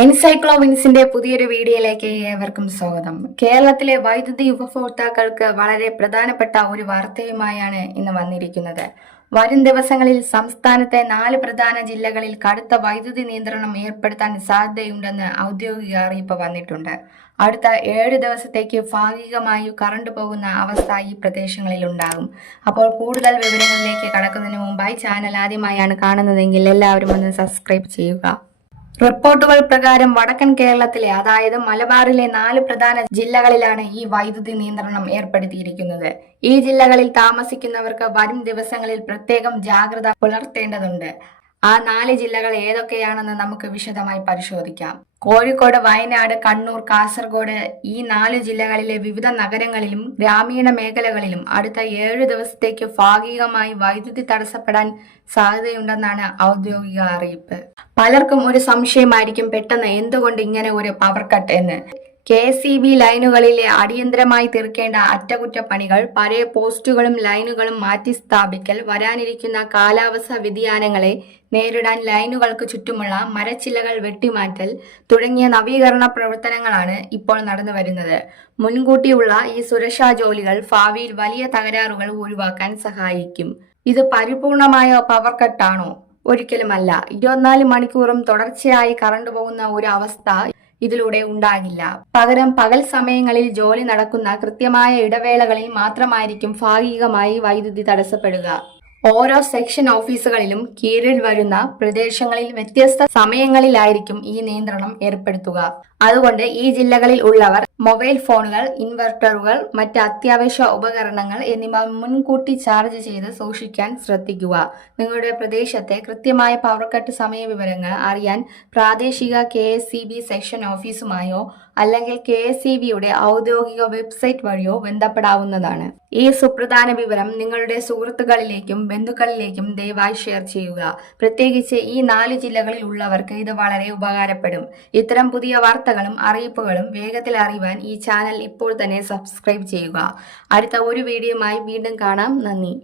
എൻസൈക്ലോവിൻസിന്റെ പുതിയൊരു വീഡിയോയിലേക്ക് ഏവർക്കും സ്വാഗതം. കേരളത്തിലെ വൈദ്യുതി ഉപഭോക്താക്കൾക്ക് വളരെ പ്രധാനപ്പെട്ട ഒരു വാർത്തയുമായാണ് ഇന്ന് വന്നിരിക്കുന്നത്. വരും ദിവസങ്ങളിൽ സംസ്ഥാനത്തെ 4 പ്രധാന ജില്ലകളിൽ കടുത്ത വൈദ്യുതി നിയന്ത്രണം ഏർപ്പെടുത്താൻ സാധ്യതയുണ്ടെന്ന് ഔദ്യോഗിക അറിയിപ്പ് വന്നിട്ടുണ്ട്. അടുത്ത 7 ദിവസത്തേക്ക് ഭാഗികമായി കറണ്ട് പോകുന്ന അവസ്ഥ ഈ പ്രദേശങ്ങളിൽ ഉണ്ടാകും. അപ്പോൾ കൂടുതൽ വിവരങ്ങളിലേക്ക് കടക്കുന്നതിന് മുമ്പായി ചാനൽ ആദ്യമായാണ് കാണുന്നതെങ്കിൽ എല്ലാവരും ഒന്ന് സബ്സ്ക്രൈബ് ചെയ്യുക. റിപ്പോർട്ടുകൾ പ്രകാരം വടക്കൻ കേരളത്തിലെ അതായത് മലബാറിലെ 4 പ്രധാന ജില്ലകളിലാണ് ഈ വൈദ്യുതി നിയന്ത്രണം ഏർപ്പെടുത്തിയിരിക്കുന്നത്. ഈ ജില്ലകളിൽ താമസിക്കുന്നവർക്ക് വരും ദിവസങ്ങളിൽ പ്രത്യേകം ജാഗ്രത പുലർത്തേണ്ടതുണ്ട്. ആ 4 ജില്ലകൾ ഏതൊക്കെയാണെന്ന് നമുക്ക് വിശദമായി പരിശോധിക്കാം. കോഴിക്കോട്, വയനാട്, കണ്ണൂർ, കാസർഗോഡ് ഈ 4 ജില്ലകളിലെ വിവിധ നഗരങ്ങളിലും ഗ്രാമീണ മേഖലകളിലും അടുത്ത 7 ദിവസത്തേക്ക് ഭാഗികമായി വൈദ്യുതി തടസ്സപ്പെടാൻ സാധ്യതയുണ്ടെന്നാണ് ഔദ്യോഗിക അറിയിപ്പ്. പലർക്കും ഒരു സംശയമായിരിക്കും പെട്ടെന്ന് എന്തുകൊണ്ട് ഇങ്ങനെ ഒരു പവർ കട്ട് എന്ന്. KCB ലൈനുകളിലെ അടിയന്തരമായി തീർക്കേണ്ട അറ്റകുറ്റപ്പണികൾ, പഴയ പോസ്റ്റുകളും ലൈനുകളും മാറ്റി സ്ഥാപിക്കൽ, വരാനിരിക്കുന്ന കാലാവസ്ഥാ വ്യതിയാനങ്ങളെ നേരിടാൻ ലൈനുകൾക്ക് ചുറ്റുമുള്ള മരച്ചില്ലകൾ വെട്ടിമാറ്റൽ തുടങ്ങിയ നവീകരണ പ്രവർത്തനങ്ങളാണ് ഇപ്പോൾ നടന്നു വരുന്നത്. മുൻകൂട്ടിയുള്ള ഈ സുരക്ഷാ ജോലികൾ ഭാവിയിൽ വലിയ തകരാറുകൾ ഒഴിവാക്കാൻ സഹായിക്കും. ഇത് പരിപൂർണമായ പവർ കട്ടാണോ? ഒരിക്കലുമല്ല. 24 മണിക്കൂറും തുടർച്ചയായി കറണ്ട് പോകുന്ന ഒരു അവസ്ഥ ഇതിലൂടെ ഉണ്ടാകില്ല. പകരം പകൽ സമയങ്ങളിൽ ജോലി നടക്കുന്ന കൃത്യമായ ഇടവേളകളിൽ മാത്രമായിരിക്കും ഭാഗികമായി വൈദ്യുതി തടസ്സപ്പെടുക. ഓരോ സെക്ഷൻ ഓഫീസുകളിലും കീഴിൽ വരുന്ന പ്രദേശങ്ങളിൽ വ്യത്യസ്ത സമയങ്ങളിലായിരിക്കും ഈ നിയന്ത്രണം ഏർപ്പെടുത്തുക. അതുകൊണ്ട് ഈ ജില്ലകളിൽ ഉള്ളവർ മൊബൈൽ ഫോണുകൾ, ഇൻവെർട്ടറുകൾ, മറ്റ് അത്യാവശ്യ ഉപകരണങ്ങൾ എന്നിവ മുൻകൂട്ടി ചാർജ് ചെയ്ത് സൂക്ഷിക്കാൻ ശ്രദ്ധിക്കുക. നിങ്ങളുടെ പ്രദേശത്തെ കൃത്യമായ പവർ കട്ട് സമയ വിവരങ്ങൾ അറിയാൻ പ്രാദേശിക KSCB സെക്ഷൻ ഓഫീസുമായോ അല്ലെങ്കിൽ KSCBയുടെ ഔദ്യോഗിക വെബ്സൈറ്റ് വഴിയോ ബന്ധപ്പെടാവുന്നതാണ്. ഈ സുപ്രധാന വിവരം നിങ്ങളുടെ സുഹൃത്തുക്കളിലേക്കും ബന്ധുക്കളിലേക്കും ദയവായി ഷെയർ ചെയ്യുക. പ്രത്യേകിച്ച് ഈ 4 ജില്ലകളിൽ ഉള്ളവർക്ക് ഇത് വളരെ ഉപകാരപ്പെടും. ഇത്തരം പുതിയ വാർത്തകളും അറിയിപ്പുകളും വേഗത്തിൽ അറിയുവാൻ ഈ ചാനൽ ഇപ്പോൾ തന്നെ സബ്സ്ക്രൈബ് ചെയ്യുക. അടുത്ത ഒരു വീഡിയോയുമായി വീണ്ടും കാണാം. നന്ദി.